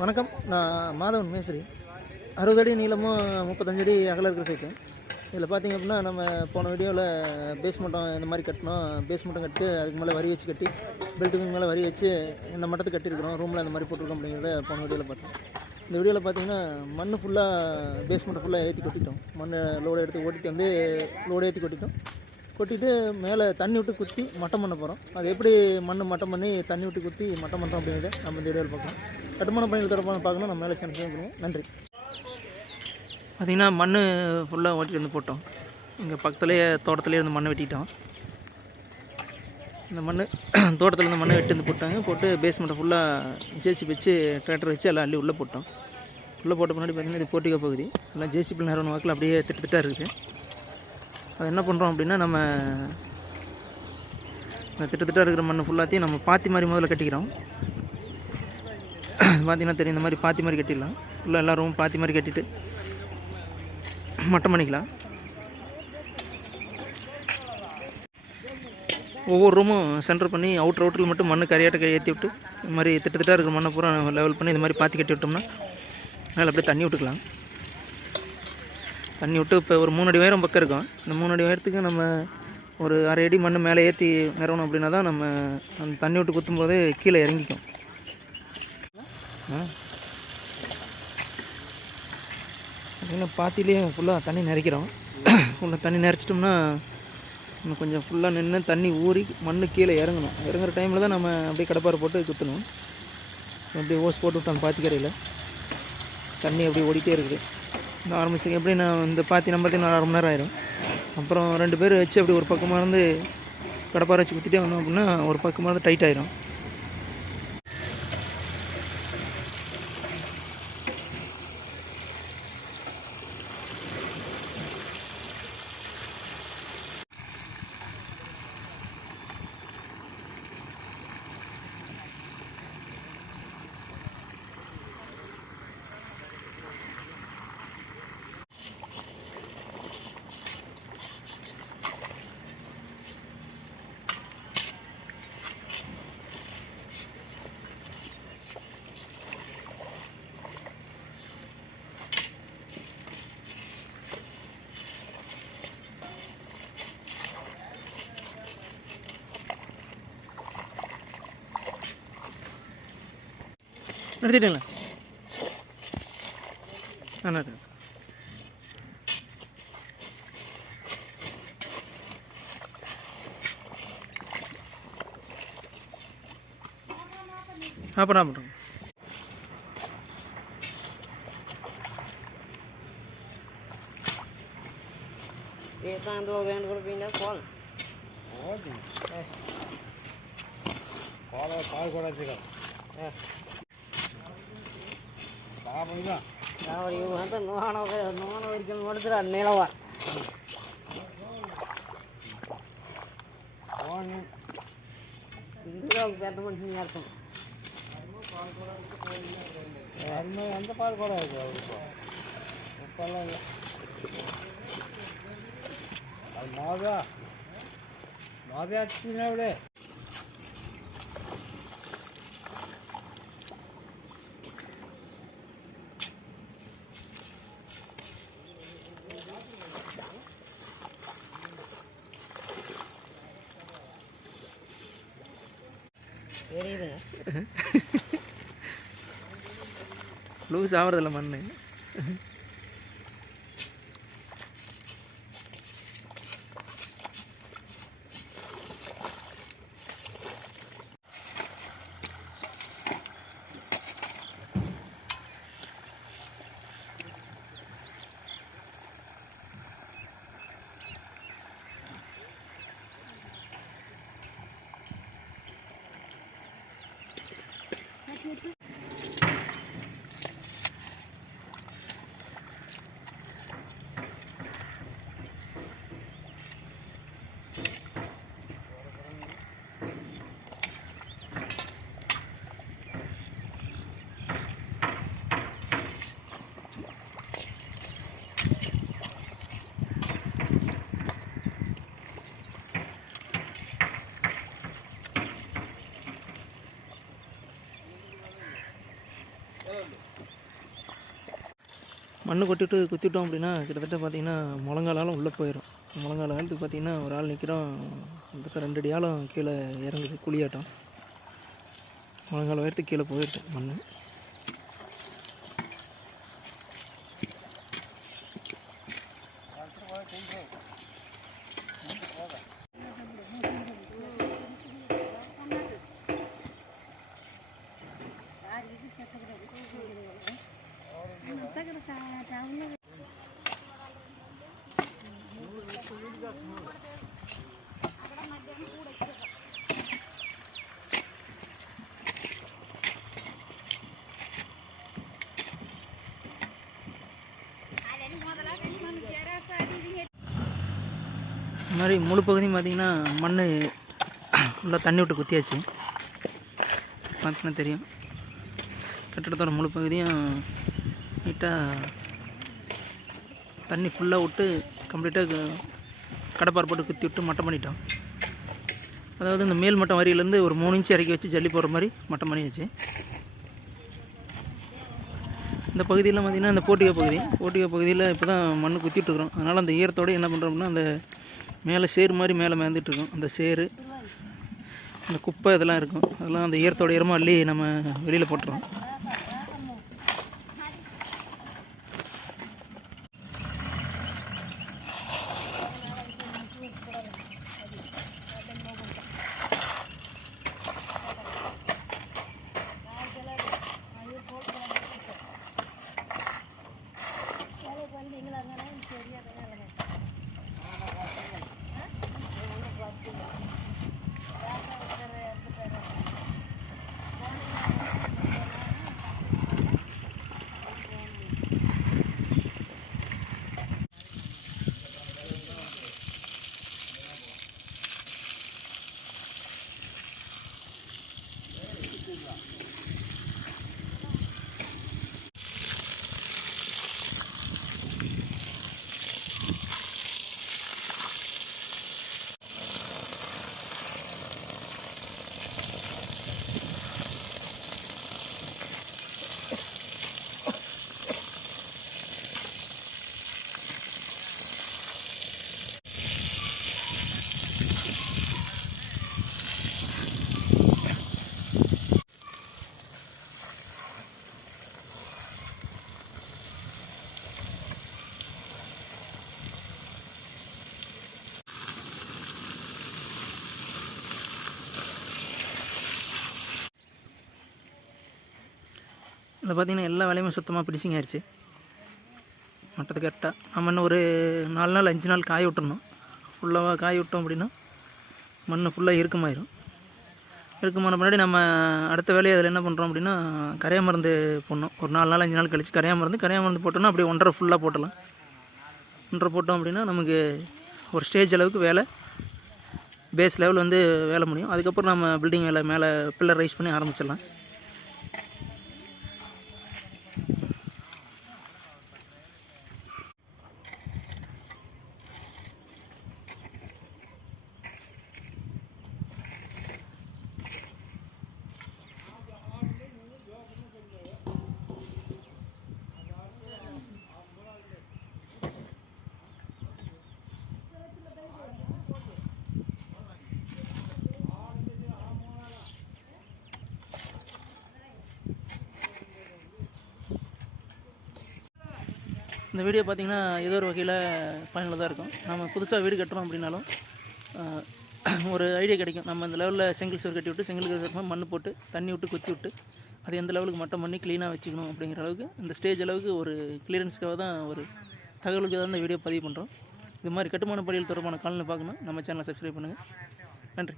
வணக்கம். நான் மாதவன் மேஸ்திரி. 60 அடி நீளமும் 35 அடி அகலம் இருக்கிற சைட்டு. இதில் பார்த்திங்க அப்படின்னா, நம்ம போன வீடியோவில் பேஸ்மெண்ட்டம் இந்த மாதிரி கட்டினோம். பேஸ்மெண்ட்டம் கட்டி அதுக்கு மேலே வரி வச்சு கட்டி பெல்ட்டுக்கு மேலே வரி வச்சு இந்த மட்டத்துக்கு கட்டியிருக்கிறோம். ரூமில் இந்த மாதிரி போட்டிருக்கோம் அப்படிங்கிறத போன வீடியோவில் பார்த்தோம். இந்த வீடியோவில் பார்த்தீங்கன்னா மண் ஃபுல்லாக பேஸ்மெண்ட்டை ஃபுல்லாக ஏற்றி கொட்டிட்டோம். மண் லோடு எடுத்து ஓட்டிட்டு வந்து லோடு ஏற்றி கொட்டிட்டு மேலே தண்ணி விட்டு குத்தி மட்டம் பண்ண போகிறோம். அது எப்படி மண் மட்டம் பண்ணி தண்ணி விட்டு குத்தி மட்டம் பண்ணுறோம் அப்படிங்கிறத நம்ம இந்த வீடியோவில் பார்க்கலாம். கட்டுமான பணிகள் தொடர்பாக பார்க்கணும். நம்ம மேலே சேனல் பண்ணுவோம். நன்றி. பார்த்திங்கன்னா மண் ஃபுல்லாக ஓட்டிட்டு வந்து போட்டோம். இங்கே பக்கத்துலேயே தோட்டத்துலேயே இருந்து மண்ணை வெட்டிட்டோம். இந்த மண் தோட்டத்தில் இருந்து மண்ணை வெட்டி வந்து போட்டாங்க. போட்டு பேஸ்மெண்ட்டை ஃபுல்லாக ஜேசிபி வச்சு டிராக்டர் வச்சு எல்லாம் அள்ளி உள்ளே போட்டோம். உள்ளே போட்ட முன்னாடி பார்த்திங்கன்னா இது போட்டிக்க பகுதி எல்லாம் ஜேசிபி நேரம் வாக்கில் அப்படியே திட்டத்திட்டாக இருக்குது. அது என்ன பண்ணுறோம் அப்படின்னா, நம்ம இந்த திட்டத்திட்டாக இருக்கிற மண் ஃபுல்லாத்தையும் நம்ம பாத்தி மாதிரி முதல்ல கட்டிக்கிறோம். பார்த்திங்கன்னா தெரியும், இந்த மாதிரி பாத்தி மாதிரி கட்டிடலாம். ஃபுல்லாக எல்லா ரூமும் பாத்தி மாதிரி கட்டிட்டு மட்டம் பண்ணிக்கலாம். ஒவ்வொரு ரூமும் சென்டர் பண்ணி அவுட்டரில் மட்டும் மண் கரையாட்ட ஏற்றி விட்டு இந்த மாதிரி திட்டத்திட்டாக இருக்கிற மண்ணை பூரா லெவல் பண்ணி இந்த மாதிரி பாத்தி கட்டி விட்டோம்னா மேலே அப்படியே தண்ணி விட்டுக்கலாம். தண்ணி விட்டு இப்போ ஒரு 3 அடி உயரம் பக்கம் இருக்கும். இந்த 3 அடி உயரத்துக்கு நம்ம ஒரு 1/2 அடி மண் மேலே ஏற்றி நிறவணும் அப்படின்னா தான் நம்ம அந்த தண்ணி விட்டு குத்தும்போது கீழே இறங்கிக்கும். பார்த்தீங்கன்னா பாத்திலேயே ஃபுல்லாக தண்ணி நிறைக்கிறோம். ஃபுல்லாக தண்ணி நிறைச்சிட்டோம்னா இன்னும் கொஞ்சம் ஃபுல்லாக நின்று தண்ணி ஊறி மண் கீழே இறங்கணும். இறங்குற டைமில் தான் நம்ம அப்படியே கடப்பாரை போட்டு குத்தணும். அப்படியே ஓஸ் போட்டு விட்டோம். பாத்திக்கரையில் தண்ணி அப்படியே ஓடிட்டே இருக்குது. இந்த ஆரம்பிச்சு எப்படி நான் இந்த பாத்தி நம்பத்தி 4 மணி நேரம் ஆயிரும். அப்புறம் 2 பேர் வச்சு அப்படி ஒரு பக்கமாக இருந்து கடப்பாரை வச்சு குத்திட்டே வந்தோம் அப்படின்னா ஒரு பக்கமாக இருந்து டைட் ஆயிரும். எடுத்துட்டீங்களா? நல்லா இருக்கு. அப்புறம் என்ன பண்ணுறோம்? ಇವಂತ ನೋಣ ಒರಿಕಲ್ ನೋಡಿದ್ರೆ ನೀಳವ పెద్ద మనిషిని చేస్తాం. ఎంత పాలు కూడా మాదే వచ్చినప్పుడే லூஸ் ஆகிறதில்ல மண். மண் கொட்டிவிட்டு குத்திவிட்டோம் அப்படின்னா கிட்டத்தட்ட பார்த்திங்கன்னா முழங்காலாலும் உள்ளே போயிடும். முழங்கால ஆழத்துக்கு பார்த்திங்கன்னா ஒரு ஆள் நிற்கிறோம், கிட்டத்தட்ட 2 அடி ஆழம் கீழே இறங்குது குழியாட்டம். முழங்கால் உயரத்துக்கு கீழே போயிடுது மண். இந்த மாதிரி முழு பகுதியும் பார்த்திங்கன்னா மண் ஃபுல்லாக தண்ணி விட்டு குத்தியாச்சு. பார்த்தீங்கன்னா தெரியும், கட்டடத்தோட முழு பகுதியும் நீட்டாக தண்ணி ஃபுல்லாக விட்டு கம்ப்ளீட்டாக கடப்பார் போட்டு குத்தி விட்டு மட்டம் பண்ணிட்டோம். அதாவது இந்த மேல் மட்டம் வரியிலேருந்து ஒரு 3 இன்ச்சு இறக்கி வச்சு ஜல்லி போடுற மாதிரி மட்டம் பண்ணியாச்சு. இந்த பகுதியில் பார்த்திங்கன்னா இந்த போட்டிகோ பகுதியில் இப்போ தான் மண் குத்திட்டுருக்குறோம். அதனால் அந்த ஈரத்தோடு என்ன பண்ணுறோம்னா அந்த மேலே சேறு மாதிரி மேலே மேந்துட்டுருக்கோம். அந்த சேறு, அந்த குப்பை இதெல்லாம் இருக்கும், அதெல்லாம் அந்த ஈரத்தோட ஈரமாக அள்ளி நம்ம வெளியில் போட்டுறோம். இதில் பார்த்திங்கன்னா எல்லா வேலையுமே சுத்தமாக ஃபினிஷிங் ஆயிடுச்சு. மட்டத்துக்கு கரெக்டாக நம்ம இன்னும் ஒரு 4 நாள் 5 நாள் காய விட்டுறணும். ஃபுல்லாக காய விட்டோம் அப்படின்னா மண் ஃபுல்லாக இறுக்கமாயிரும். இறுக்கமான பின்னாடி நம்ம அடுத்த வேலையை அதில் என்ன பண்ணுறோம் அப்படின்னா கரையா மருந்து போடணும். ஒரு 4 நாள் 5 நாள் கழிச்சு கரையா மருந்து போட்டோன்னா அப்படியே 1.5 ஃபுல்லாக போட்டலாம். 1.5 போட்டோம் அப்படின்னா நமக்கு ஒரு ஸ்டேஜ் அளவுக்கு வேலை, பேஸ் லெவல் வந்து வேலை முடியும். அதுக்கப்புறம் நம்ம பில்டிங் வேலை மேலே பில்லர் ரைஸ் பண்ணி ஆரம்பிச்சிடலாம். இந்த வீடியோ பார்த்திங்கன்னா ஏதோ ஒரு வகையில் பயனுள்ளதாக இருக்கும். நம்ம புதுசாக வீடு கட்டுறோம் அப்படின்னாலும் ஒரு ஐடியா கிடைக்கும். நம்ம இந்த லெவலில் செங்கல் சுவர் கட்டி விட்டு செங்கல் சுவர் மண் போட்டு தண்ணி விட்டு குத்தி விட்டு அது எந்த லெவலுக்கு மட்டம் பண்ணி க்ளீனாக வச்சுக்கணும் அப்படிங்கிற அளவுக்கு இந்த ஸ்டேஜ் அளவுக்கு ஒரு கிளியரன்ஸ்க்காக தான் ஒரு தகவலுக்கு தான் இந்த வீடியோ பதிவு பண்ணுறோம். இது மாதிரி கட்டுமான பணிகள் தொடர்பான காலனை பார்க்கணும் நம்ம சேனலை சப்ஸ்கிரைப் பண்ணுங்கள். நன்றி.